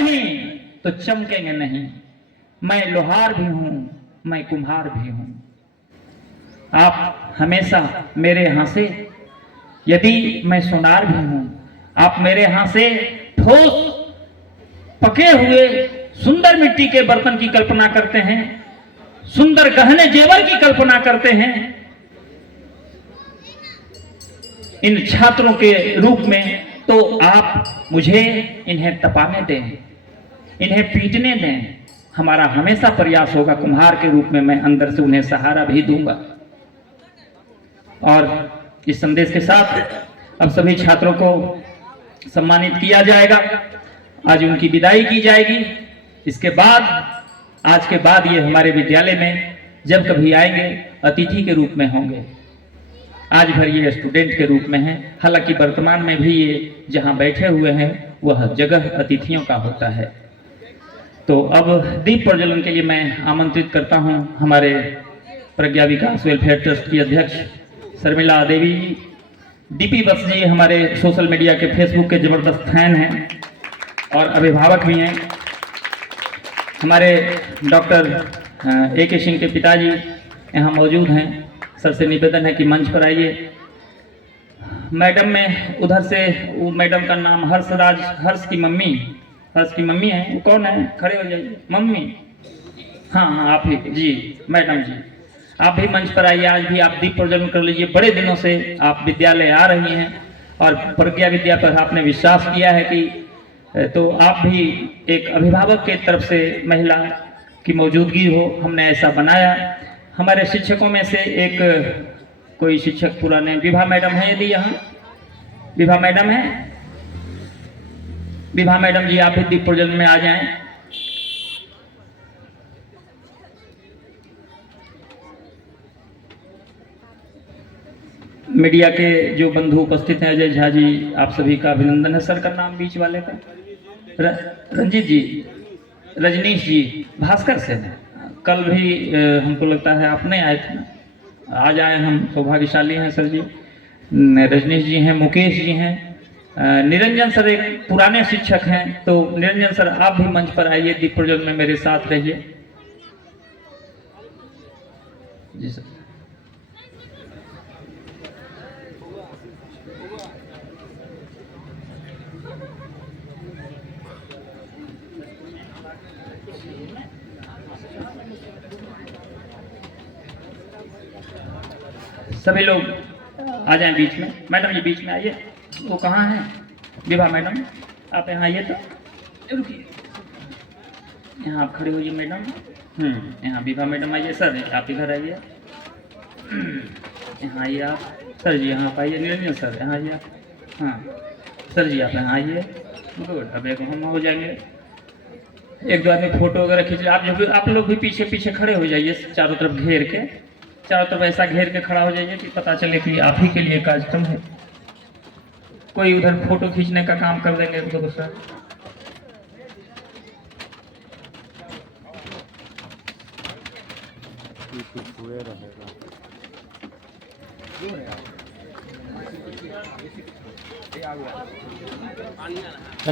नहीं तो चमकेंगे नहीं। मैं लोहार भी हूं, मैं कुम्हार भी हूं। आप हमेशा मेरे यहां से, यदि मैं सोनार भी हूं, आप मेरे यहां से ठोस पके हुए सुंदर मिट्टी के बर्तन की कल्पना करते हैं, सुंदर गहने जेवर की कल्पना करते हैं, इन छात्रों के रूप में, तो आप मुझे इन्हें तपाने दें, इन्हें पीटने दें। हमारा हमेशा प्रयास होगा, कुम्हार के रूप में मैं अंदर से उन्हें सहारा भी दूंगा। और इस संदेश के साथ अब सभी छात्रों को सम्मानित किया जाएगा। आज उनकी विदाई की जाएगी। इसके बाद, आज के बाद ये हमारे विद्यालय में जब कभी आएंगे अतिथि के रूप में होंगे। आज भर ये स्टूडेंट के रूप में हैं, हालांकि वर्तमान में भी ये जहां बैठे हुए हैं वह जगह अतिथियों का होता है। तो अब दीप प्रज्वलन के लिए मैं आमंत्रित करता हूं हमारे प्रज्ञा विकास वेलफेयर ट्रस्ट की अध्यक्ष शर्मिला देवी, डीपी बस जी हमारे सोशल मीडिया के फेसबुक के जबरदस्त फैन हैं और अभिभावक भी हैं। हमारे डॉक्टर ए.के. सिंह के पिताजी यहाँ मौजूद हैं। सर से निवेदन है कि मंच पर आइए। मैडम में उधर से, वो मैडम का नाम हर्षराज, हर्ष की मम्मी है। वो कौन है? खड़े हो जाइए। मम्मी, हाँ आप ही जी, मैडम जी आप भी मंच पर आइए। आज भी आप दीप प्रज्वलन कर लीजिए। बड़े दिनों से आप विद्यालय आ रही हैं और प्रज्ञा विद्या पर आपने विश्वास किया है कि, तो आप भी एक अभिभावक के तरफ से महिला की मौजूदगी हो, हमने ऐसा बनाया। हमारे शिक्षकों में से एक कोई शिक्षक पुराने, विभा मैडम है यदि यहाँ, विभा मैडम है? विभा मैडम जी आप भी दीप प्रज्वलन में आ जाएं। मीडिया के जो बंधु उपस्थित हैं, अजय झा जी आप सभी का अभिनंदन है। सर का नाम बीच वाले का? रंजीत जी, रजनीश जी, भास्कर से हैं। कल भी हमको लगता है आप नहीं आए थे ना, आज आए, हम सौभाग्यशाली हैं सर जी। रजनीश जी हैं, मुकेश जी हैं, निरंजन सर एक पुराने शिक्षक हैं। तो निरंजन सर आप भी मंच पर आइए, दीप प्रज्वलन में मेरे साथ रहिए। जी सर। सभी लोग आ जाएं बीच में। मैडम जी बीच में आइए। वो कहाँ हैं? विभा मैडम आप यहाँ आइए। तो रुकिए, यहाँ आप खड़े होइए मैडम। यहाँ विभा मैडम आइए। सर आप इधर आइए, यहाँ आइए आप। सर जी यहाँ आप आइए। निरंजन सर यहाँ आइए आप। हाँ सर जी आप यहाँ आइए। गुड, अब एक हम हो जाएंगे। एक दो आदमी फोटो वगैरह खींच। आप लोग भी पीछे पीछे खड़े हो जाइए, चारों तरफ घेर के, चारों तरफ ऐसा घेर के खड़ा हो जाइए कि पता चले कि आप ही के लिए कार्यक्रम है। कोई उधर फोटो खींचने का काम कर देंगे तो दूसरा।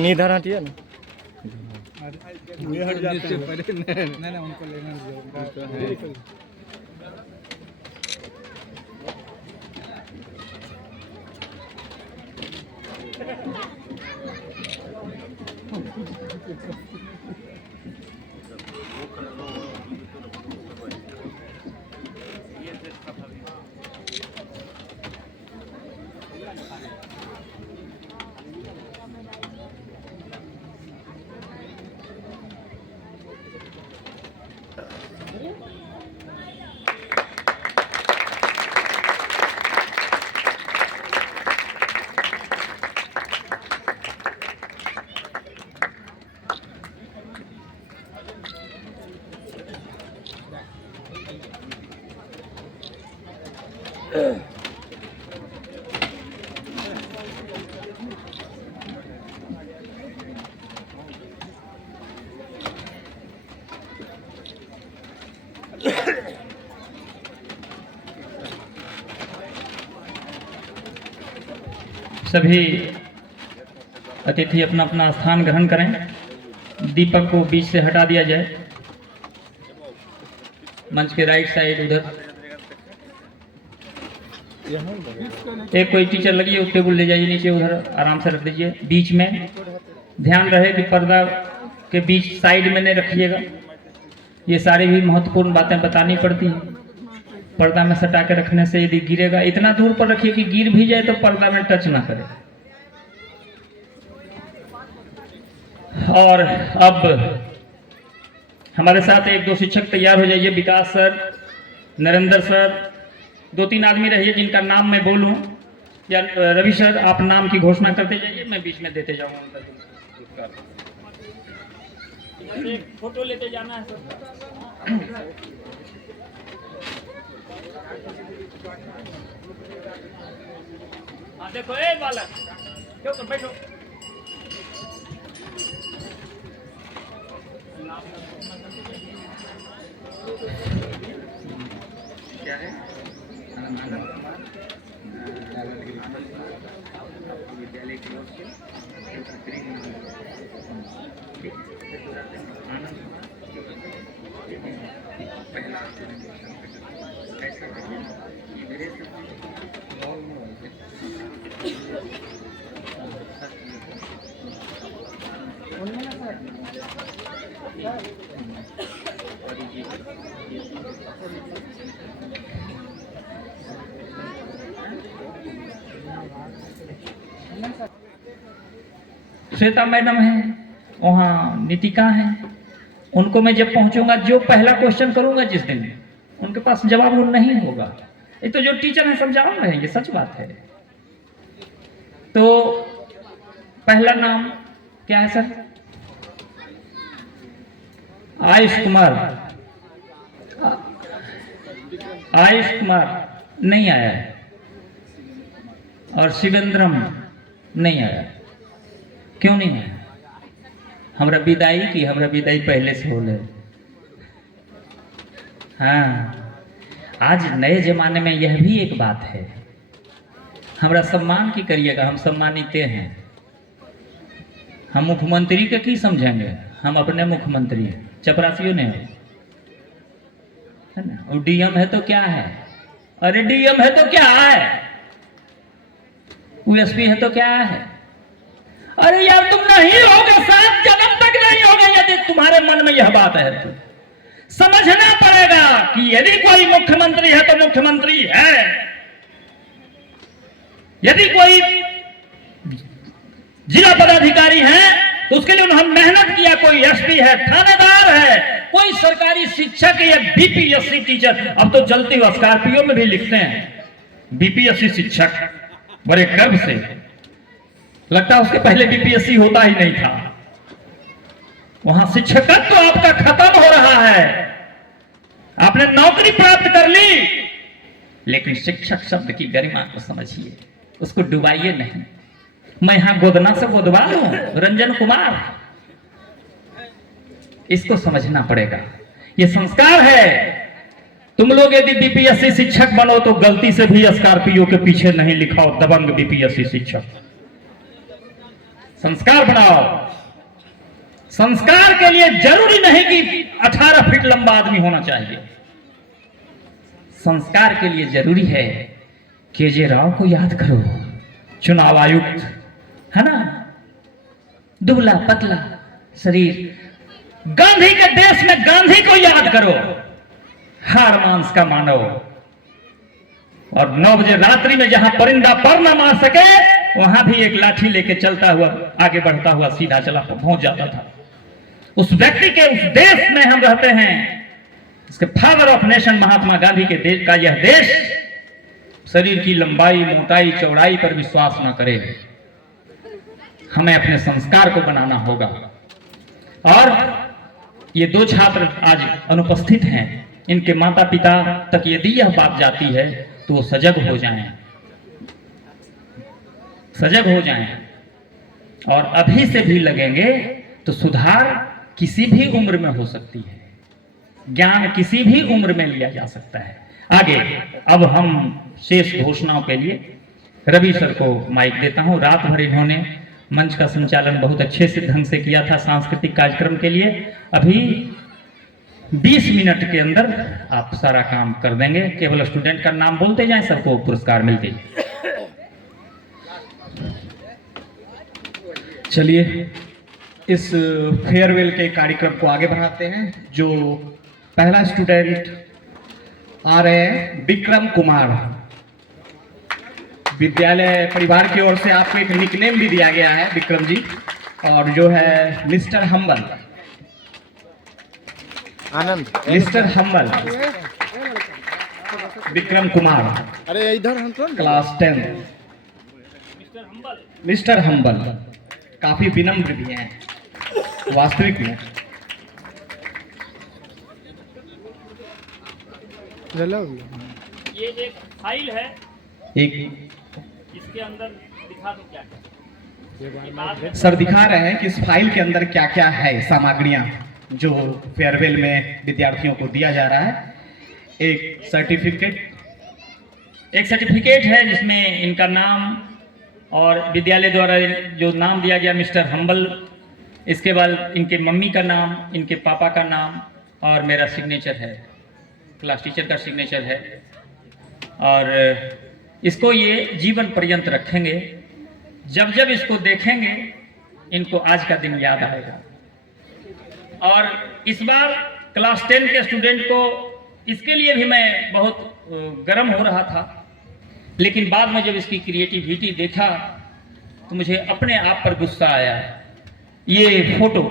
इधर हटिए ना, हट जाते हैं पहले। नहीं उनको लेना सभी अतिथि अपना अपना स्थान ग्रहण करें। दीपक को बीच से हटा दिया जाए। मंच के राइट साइड उधर एक कोई टीचर लगी है, टेबल ले जाइए नीचे, उधर आराम से रख दीजिए। बीच में ध्यान रहे कि पर्दा के बीच साइड में नहीं रखिएगा। ये सारी भी महत्वपूर्ण बातें बतानी पड़ती हैं। पर्दा में सटा के रखने से यदि गिरेगा, इतना दूर पर रखिए कि गिर भी जाए तो पर्दा में टच ना करे। और अब हमारे साथ एक दो शिक्षक तैयार हो जाइए। विकास सर, नरेंद्र सर, 2-3 आदमी रहिए जिनका नाम मैं बोलूं, या रवि सर आप नाम की घोषणा करते जाइए, मैं बीच में देते जाऊंगा उनका पुरस्कार। एक फोटो लेते जाना है सर। हाँ देखो, ए बालक क्यों कर बैठो। क्या है? विद्यालय की ओर से श्वेता मैडम है, वहाँ नितिका है। उनको मैं जब पहुंचूंगा, जो पहला क्वेश्चन करूंगा जिस दिन, उनके पास जवाब नहीं होगा। ये तो जो टीचर है समझा रहे हैं, ये सच बात है। तो पहला नाम क्या है सर? आयुष कुमार। आयुष कुमार नहीं आया है, और शिवेंद्रम नहीं आया। क्यों नहीं आया? हमरा विदाई की, हमरा विदाई पहले से हो ले। हाँ, आज नए जमाने में यह भी एक बात है। हमरा सम्मान की करिएगा, हम सम्मानित हैं। हम मुख्यमंत्री के की समझेंगे, हम अपने मुख्यमंत्री हैं। चपरासियों ने है ना, और डीएम है तो क्या है? अरे डीएम है तो क्या है? यूएसपी है तो क्या है? अरे यार तुम नहीं होगे, 7 जन्म तक नहीं होगे यदि तुम्हारे मन में यह बात है तो समझना पड़ेगा कि यदि कोई मुख्यमंत्री है तो मुख्यमंत्री है। यदि कोई जिला पदाधिकारी है तो उसके लिए उन्होंने मेहनत किया। कोई एसपी है, थानेदार है, कोई सरकारी शिक्षक या बीपीएससी टीचर। अब तो जलती हुआ स्कॉर्पियो में भी लिखते हैं बीपीएससी शिक्षक, बड़े गर्व से। लगता है उसके पहले बीपीएससी होता ही नहीं था। वहां शिक्षकत्व तो आपका खत्म हो रहा है। आपने नौकरी प्राप्त कर ली, लेकिन शिक्षक शब्द की गरिमा को समझिए, उसको डुबाइए नहीं। मैं यहां गोदना से गोदवा लूं, रंजन कुमार, इसको समझना पड़ेगा। ये संस्कार है। तुम लोग यदि बीपीएससी शिक्षक बनो तो गलती से भी स्कॉर्पियो के पीछे नहीं लिखाओ दबंग बीपीएससी शिक्षक। संस्कार बनाओ। संस्कार के लिए जरूरी नहीं कि 18 फीट लंबा आदमी होना चाहिए। संस्कार के लिए जरूरी है केजे राव को याद करो, चुनाव आयुक्त है ना, दुबला पतला शरीर। गांधी के देश में गांधी को याद करो, हाड़ मांस का मानव। और 9 बजे रात्रि में जहां परिंदा पर न मार सके, वहां भी एक लाठी लेके चलता हुआ, आगे बढ़ता हुआ सीधा चला पहुंच जाता था। उस व्यक्ति के, उस देश में हम रहते हैं। इसके father of nation Mahatma Gandhi के देश का यह देश शरीर की लंबाई, मोटाई, चौड़ाई पर विश्वास न करे। हमें अपने संस्कार को बनाना होगा। और ये 2 छात्र आज अनुपस्थित हैं, इनके माता पिता तक यदि यह बात जाती है तो वो सजग हो जाएं, सजग हो जाएं। और अभी से भी लगेंगे तो सुधार किसी भी उम्र में हो सकती है। ज्ञान किसी भी उम्र में लिया जा सकता है। आगे अब हम शेष घोषणाओं के लिए रवि सर को माइक देता हूं। रात भर इन्होंने मंच का संचालन बहुत अच्छे से ढंग से किया था सांस्कृतिक कार्यक्रम के लिए। अभी 20 मिनट के अंदर आप सारा काम कर देंगे, केवल स्टूडेंट का नाम बोलते जाएं, सबको पुरस्कार मिलते जाएं। चलिए इस फेयरवेल के कार्यक्रम को आगे बढ़ाते हैं। जो पहला स्टूडेंट आ रहे हैं विक्रम कुमार। विद्यालय परिवार की ओर से आपको एक निकनेम भी दिया गया है विक्रम जी, और जो है मिस्टर हम्बल। आनंद मिस्टर हम्बल विक्रम कुमार, अरे इधर हम तो क्लास 10। मिस्टर हम्बल काफी विनम्र भी हैं, वास्तविक में। ये एक फाइल है, एक इसके अंदर दिखा दो क्या सर दिखा रहे हैं कि इस फाइल के अंदर क्या क्या है सामग्रियां जो फेयरवेल में विद्यार्थियों को दिया जा रहा है। एक सर्टिफिकेट है जिसमें इनका नाम और विद्यालय द्वारा जो नाम दिया गया मिस्टर हम्बल, इसके बाद इनके मम्मी का नाम, इनके पापा का नाम और मेरा सिग्नेचर है, क्लास टीचर का सिग्नेचर है। और इसको ये जीवन पर्यंत रखेंगे। जब जब इसको देखेंगे इनको आज का दिन याद आएगा। और इस बार क्लास 10 के स्टूडेंट को इसके लिए भी मैं बहुत गर्म हो रहा था, लेकिन बाद में जब इसकी क्रिएटिविटी देखा तो मुझे अपने आप पर गुस्सा आया। ये फोटो,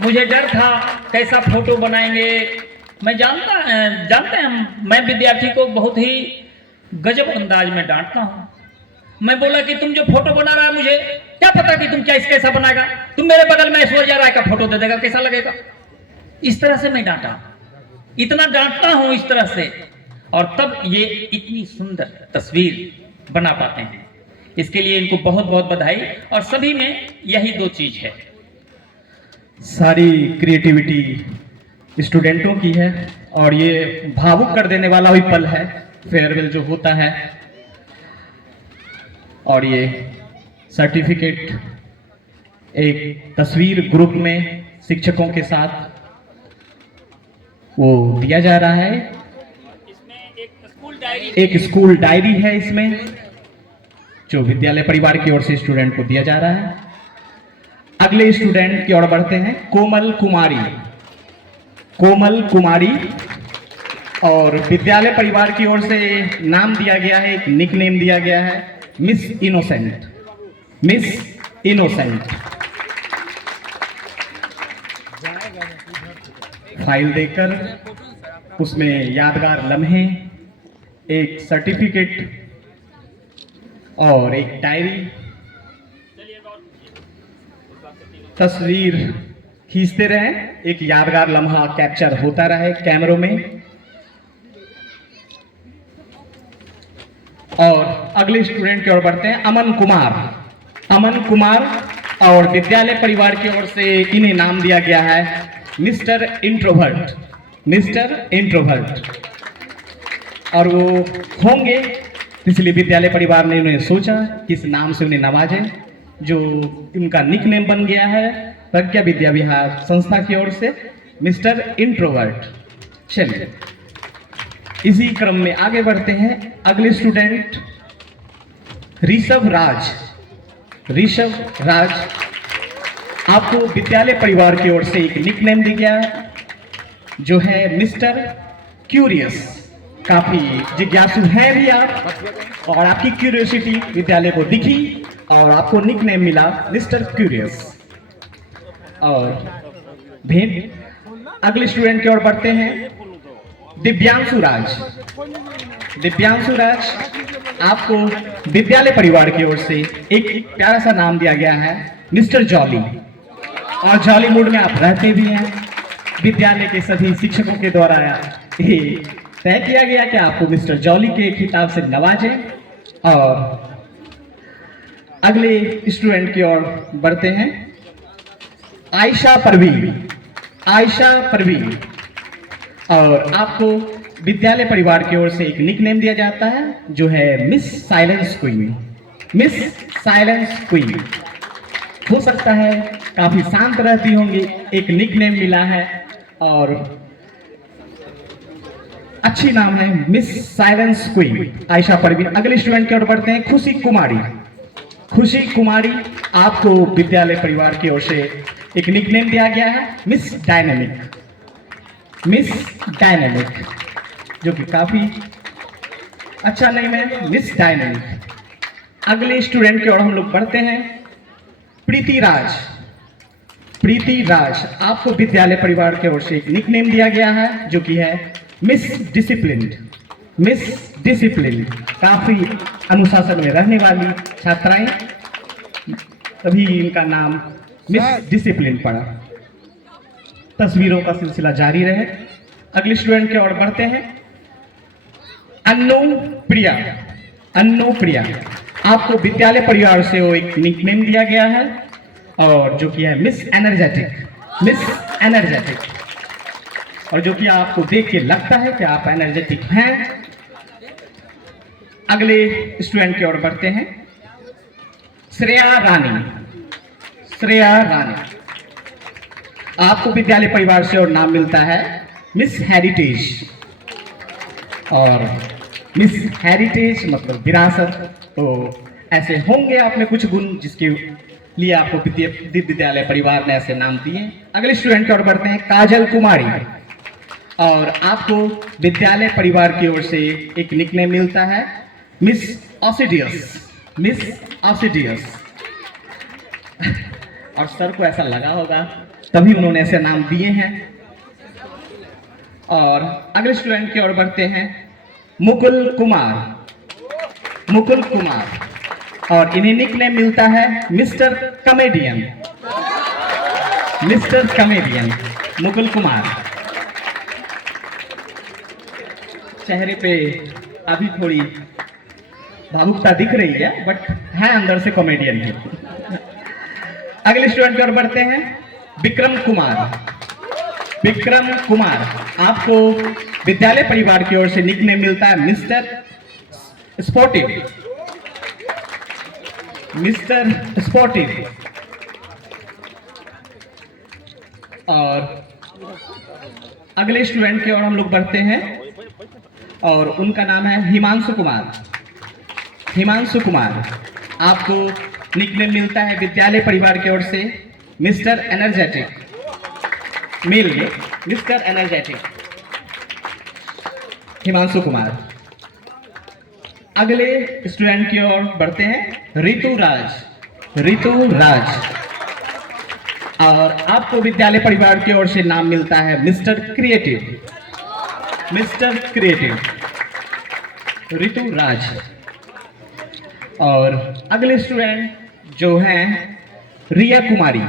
मुझे डर था कैसा फोटो बनाएंगे। मैं जानते हैं मैं विद्यार्थी को बहुत ही गजब अंदाज में डांटता हूँ। मैं बोला कि तुम जो फोटो बना रहा है, मुझे क्या पता कि तुम कैसा बनाएगा। तुम मेरे बगल में ऐश्वर्या राय का फोटो दे देगा, कैसा लगेगा। इस तरह से मैं डांटा, इतना डांटता हूँ इस तरह से, और तब ये इतनी सुंदर तस्वीर बना पाते हैं। इसके लिए इनको बहुत बहुत बधाई। और सभी में यही दो चीज है, सारी क्रिएटिविटी स्टूडेंटों की है, और ये भावुक कर देने वाला भी पल है फेयरवेल जो होता है। और ये सर्टिफिकेट, एक तस्वीर ग्रुप में शिक्षकों के साथ वो दिया जा रहा है। एक स्कूल डायरी है इसमें, जो विद्यालय परिवार की ओर से स्टूडेंट को दिया जा रहा है। अगले स्टूडेंट की ओर बढ़ते हैं, कोमल कुमारी। और विद्यालय परिवार की ओर से नाम दिया गया है, एक निकनेम दिया गया है, मिस इनोसेंट। फाइल देकर उसमें यादगार लम्हे, एक सर्टिफिकेट और एक डायरी, तस्वीर खींचते रहे, एक यादगार लम्हा कैप्चर होता रहे कैमरों में। और अगले स्टूडेंट की ओर बढ़ते हैं, अमन कुमार। और विद्यालय परिवार की ओर से इन्हें नाम दिया गया है मिस्टर इंट्रोवर्ट। और वो होंगे, इसलिए विद्यालय परिवार ने उन्हें सोचा कि इस नाम से उन्हें नवाजें, जो उनका निकनेम बन गया है प्रज्ञा विद्या विहार संस्था की ओर से, मिस्टर इंट्रोवर्ट। चलिए इसी क्रम में आगे बढ़ते हैं। अगले स्टूडेंट ऋषभ राज। आपको विद्यालय परिवार की ओर से एक निकनेम दिया गया जो है मिस्टर क्यूरियस। काफी जिज्ञासु हैं भी आप, और आपकी क्यूरियोसिटी विद्यालय को दिखी और आपको निकनेम मिला मिस्टर क्यूरियस। और भेंट अगले स्टूडेंट की ओर बढ़ते हैं, दिव्यांशु राज। आपको विद्यालय परिवार की ओर से एक प्यारा सा नाम दिया गया है मिस्टर जॉली। और जॉली मूड में आप रहते भी हैं। विद्यालय के सभी शिक्षकों के द्वारा ये तय किया गया कि आपको मिस्टर जॉली के खिताब से नवाजें। और अगले स्टूडेंट की ओर बढ़ते हैं, आयशा परवीन। और आपको विद्यालय परिवार की ओर से एक निकनेम दिया जाता है जो है miss silence queen. Miss silence queen. हो सकता है काफी शांत रहती होंगी, एक निकनेम मिला है और अच्छी नाम है miss silence queen Ayesha Parveen. अगले स्टूडेंट की ओर बढ़ते हैं, खुशी कुमारी। खुशी कुमारी, आपको विद्यालय परिवार की ओर से एक निकनेम दिया गया है मिस डायनेमिक। मिस डायनेमिक जो कि काफी अच्छा नेम है, मिस डायनेमिक। अगले स्टूडेंट की ओर हम लोग बढ़ते हैं, प्रीति राज। प्रीति राज, आपको विद्यालय परिवार की ओर से एक निकनेम दिया गया है जो कि है मिस डिसिप्लिन्ड। मिस डिसिप्लिन्ड, काफी अनुशासन में रहने वाली छात्राएं, तभी इनका नाम मिस डिसिप्लिन पड़ा। तस्वीरों का सिलसिला जारी रहे। अगले स्टूडेंट की ओर बढ़ते हैं, अन्नू प्रिया। अन्नू प्रिया, आपको विद्यालय परिवार से वो एक निकनेम दिया गया है और जो कि है मिस एनर्जेटिक। मिस एनर्जेटिक, और जो कि आपको देख के लगता है कि आप एनर्जेटिक हैं। अगले स्टूडेंट की ओर बढ़ते हैं, श्रेया रानी। श्रेया रानी, आपको विद्यालय परिवार से और नाम मिलता है मिस हेरिटेज। और मिस हेरिटेज मतलब विरासत, तो ऐसे होंगे आप में कुछ गुण जिसके लिए आपको विद्यालय परिवार ने ऐसे नाम दिए। अगले स्टूडेंट की ओर बढ़ते हैं, काजल कुमारी। और आपको विद्यालय परिवार की ओर से एक निकनेम मिलता है मिस ऑसिडियस। मिस ऑसिडियस, और सर को ऐसा लगा होगा तभी उन्होंने ऐसे नाम दिए हैं। और अगले स्टूडेंट की ओर बढ़ते हैं, मुकुल कुमार। मुकुल कुमार, और इन्हें निकनेम मिलता है mister comedian. Mister comedian Mukul Kumar. चेहरे पे अभी थोड़ी भावुकता दिख रही है, बट है अंदर से कॉमेडियन ही। अगले स्टूडेंट की ओर बढ़ते हैं, विक्रम कुमार। विक्रम कुमार, आपको विद्यालय परिवार की ओर से निकनेम मिलता है मिस्टर स्पोर्टिव। Mister sportive. और अगले स्टूडेंट की ओर हम लोग बढ़ते हैं और उनका नाम है हिमांशु कुमार। हिमांशु कुमार, आपको निकनेम मिलता है विद्यालय परिवार की ओर से मिस्टर एनर्जेटिक। मेल में मिस्टर एनर्जेटिक हिमांशु कुमार। अगले स्टूडेंट की ओर बढ़ते हैं, ऋतु राज। ऋतु राज, और आपको विद्यालय परिवार की ओर से नाम मिलता है मिस्टर क्रिएटिव। मिस्टर क्रिएटिव ऋतु राज। और अगले स्टूडेंट जो हैं रिया कुमारी।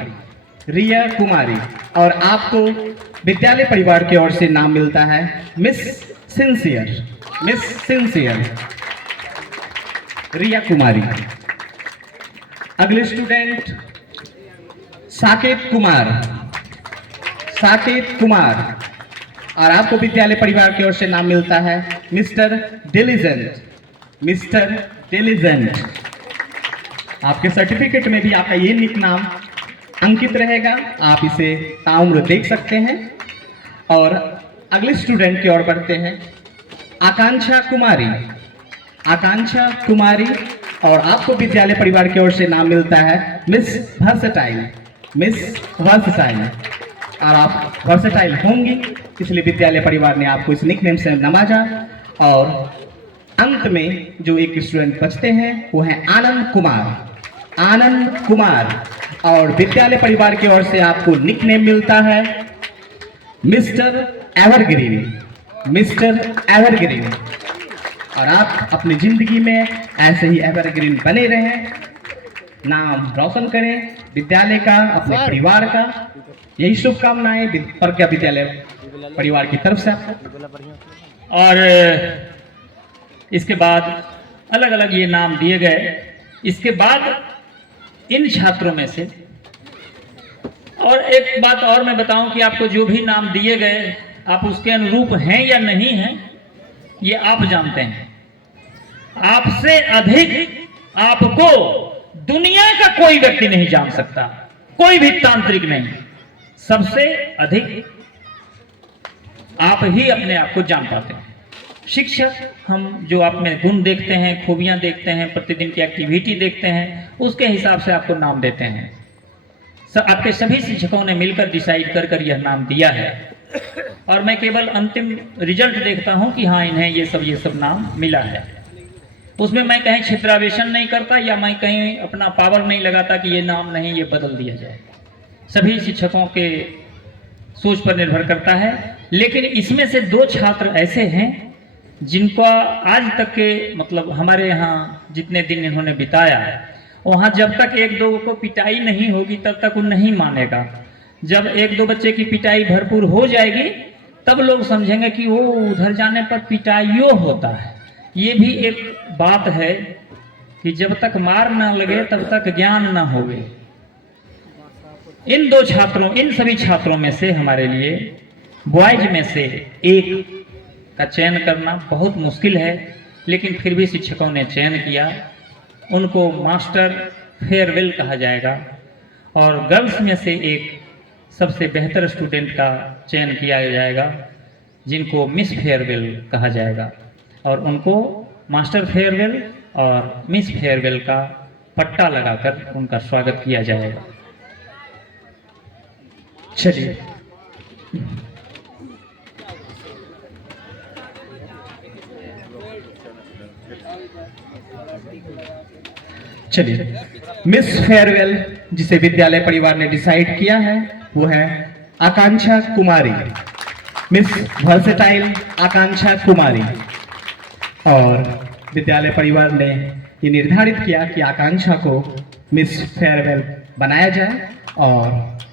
रिया कुमारी, और आपको विद्यालय परिवार की ओर से नाम मिलता है miss sincere. Miss sincere Riya Kumari. अगले स्टूडेंट साकेत कुमार। साकेत कुमार, और आपको विद्यालय परिवार की ओर से नाम मिलता है मिस्टर डिलीजेंट। मिस्टर डिलीजेंट, आपके सर्टिफिकेट में भी आपका ये निक नाम अंकित रहेगा, आप इसे ताउम्र देख सकते हैं। और अगले स्टूडेंट की ओर बढ़ते हैं, आकांक्षा कुमारी। आकांक्षा कुमारी, और आपको विद्यालय परिवार की ओर से नाम मिलता है मिस वर्सेटाइल। मिस वर्सेटाइल, और आप वर्सेटाइल होंगी, इसलिए विद्यालय परिवार ने आपको इस निकनेम से नवाजा। और अंत में जो एक स्टूडेंट बचते हैं वो है आनंद कुमार। आनंद कुमार, और विद्यालय परिवार की ओर से आपको निकनेम मिलता है मिस्टर एवरग्रीन। मिस्टर एवरग्रीन, और आप अपनी जिंदगी में ऐसे ही एवरग्रीन बने रहें, नाम रोशन करें विद्यालय का, अपने परिवार का। यही शुभकामनाएं प्रज्ञा विद्यालय परिवार की तरफ से आपको। और इसके बाद अलग अलग ये नाम दिए गए। इसके बाद इन छात्रों में से, और एक बात और मैं बताऊं कि आपको जो भी नाम दिए गए आप उसके अनुरूप हैं या नहीं हैं ये आप जानते हैं। आपसे अधिक आपको दुनिया का कोई व्यक्ति नहीं जान सकता, कोई भी तांत्रिक नहीं। सबसे अधिक आप ही अपने आप को जान पाते हैं। शिक्षक हम जो आप में गुण देखते हैं, खूबियां देखते हैं, प्रतिदिन की एक्टिविटी देखते हैं, उसके हिसाब से आपको नाम देते हैं। आपके सभी शिक्षकों ने मिलकर डिसाइड कर यह नाम दिया है और मैं केवल अंतिम रिजल्ट देखता हूं कि हाँ इन्हें ये सब नाम मिला है। उसमें मैं कहीं क्षेत्रावेशन नहीं करता या मैं कहीं अपना पावर नहीं लगाता कि ये नाम नहीं, ये बदल दिया जाए। सभी शिक्षकों के सोच पर निर्भर करता है। लेकिन इसमें से 2 छात्र ऐसे हैं जिनका आज तक के मतलब हमारे यहाँ जितने दिन इन्होंने बिताया, वहाँ जब तक 1-2 को पिटाई नहीं होगी तब तक वो नहीं मानेगा। जब 1-2 बच्चे की पिटाई भरपूर हो जाएगी तब लोग समझेंगे कि वो उधर जाने पर पिटाइयो होता है। ये भी एक बात है कि जब तक मार ना लगे तब तक ज्ञान ना होवे। इन सभी छात्रों में से हमारे लिए बॉयज में से एक का चयन करना बहुत मुश्किल है, लेकिन फिर भी शिक्षकों ने चयन किया। उनको मास्टर फेयरवेल कहा जाएगा और गर्ल्स में से एक सबसे बेहतर स्टूडेंट का चयन किया जाएगा जिनको मिस फेयरवेल कहा जाएगा और उनको मास्टर फेयरवेल और मिस फेयरवेल का पट्टा लगाकर उनका स्वागत किया जाएगा। चलिए मिस फेयरवेल जिसे विद्यालय परिवार ने डिसाइड किया है वो है आकांक्षा कुमारी, मिस वर्सेटाइल आकांक्षा कुमारी। और विद्यालय परिवार ने ये निर्धारित किया कि आकांक्षा को मिस फेयरवेल बनाया जाए और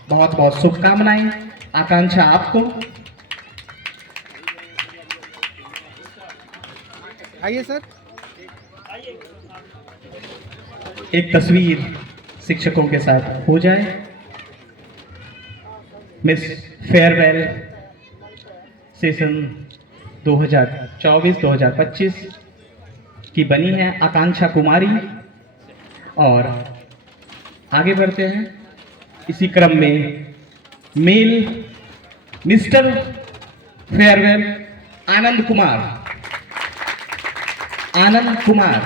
बहुत बहुत शुभकामनाएं आकांक्षा आपको। आइए सर। एक तस्वीर शिक्षकों के साथ हो जाए। मिस फेयरवेल सेशन 2024-2025 की बनी है आकांक्षा कुमारी। और आगे बढ़ते हैं इसी क्रम में mail mister farewell Anand Kumar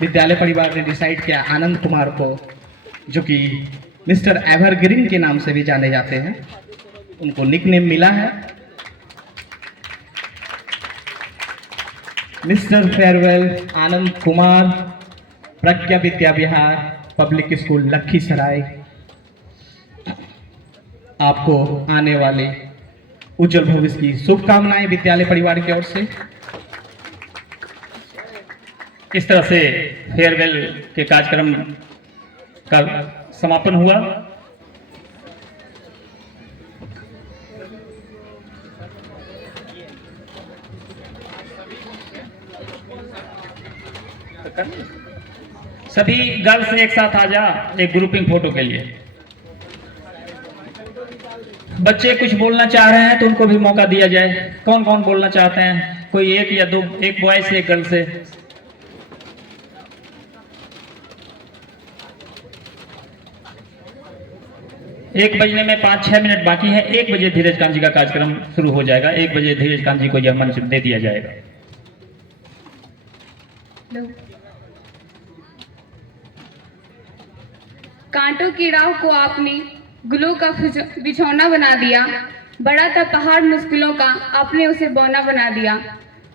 विद्यालय परिवार ने डिसाइड किया आनंद कुमार को, जो कि मिस्टर एवरग्रीन के नाम से भी जाने जाते हैं, उनको निकनेम मिला है। मिस्टर फेयरवेल आनंद कुमार, प्रज्ञा विद्या विहार पब्लिक स्कूल लखीसराय, आपको आने वाले उज्जवल भविष्य की शुभकामनाएं विद्यालय परिवार की ओर से। इस तरह से फेयरवेल के कार्यक्रम का समापन हुआ। सभी गर्ल्स एक साथ आ जा एक ग्रुपिंग फोटो के लिए। बच्चे कुछ बोलना चाह रहे हैं तो उनको भी मौका दिया जाए। कौन कौन बोलना चाहते हैं? कोई एक या दो, एक बॉय से एक गर्ल से। एक बजने में 5-6 मिनट बाकी है। 1 बजे धीरज कांत जी का कार्यक्रम शुरू हो जाएगा। 1 बजे धीरज कांत जी को यह मंच दे दिया जाएगा। कांटों की राह को आपने गुलों का बिछौना बना दिया, बड़ा था पहाड़ मुश्किलों का, आपने उसे बौना बना दिया।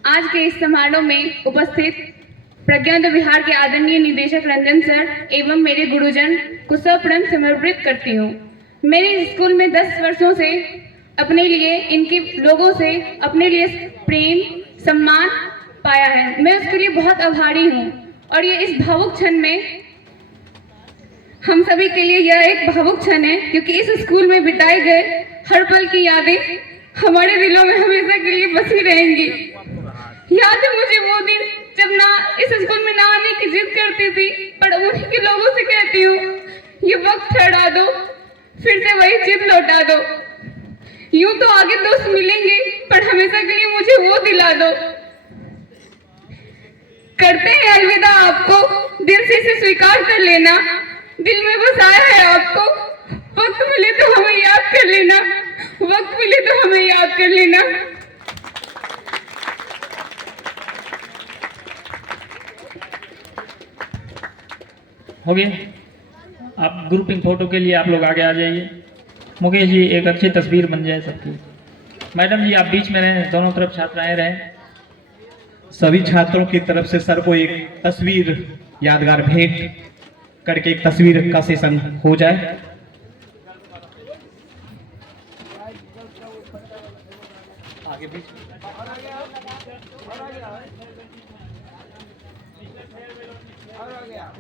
आज के इस समारोह में उपस्थित प्रज्ञा विहार के आदरणीय निदेशक रंजन सर एवं मेरे गुरुजन को सप्रण समर्पित करती हूँ। मेरे स्कूल में 10 वर्षों से अपने लिए इनके लोगों से अपने लिए प्रेम सम्मान पाया है। मैं उसके लिए बहुत आभारी हूँ और ये इस भावुक क्षण में हम सभी के लिए यह एक भावुक क्षण है, क्योंकि इस स्कूल में बिताए गए हर पल की यादें हमारे दिलों में हमेशा के लिए बसी रहेंगी। याद है मुझे वो दिन जब ना इस स्कूल में ना आने की जिद करती थी, पर उन्हीं के लोगों से कहती हूँ ये वक्त ठहरा दो, फिर से वही जिद लौटा दो। यूं तो आगे दोस्त मिलेंगे, पर हमेशा के लिए मुझे वो दिला दो। करते हैं अलविदा आपको, दिल से इसे स्वीकार कर लेना। दिल में बसाया है आपको, वक्त मिले तो हमें याद कर लेना, वक्त मिले तो हमें याद कर लेना। हो गया। आप ग्रुपिंग फोटो के लिए आप लोग आगे आ जाइए। मुकेश जी एक अच्छी तस्वीर बन जाए सबकी। मैडम जी आप बीच में रहें, दोनों तरफ छात्राएं रहें। सभी छात्रों की तरफ से सर को एक तस्वीर यादगार भेंट करके एक तस्वीर का सेशन हो जाए।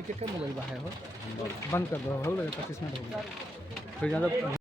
एक मोबाइल बाहर हो, बंद कर दो, हो गया 25 मिनट हो गया फिर ज़्यादा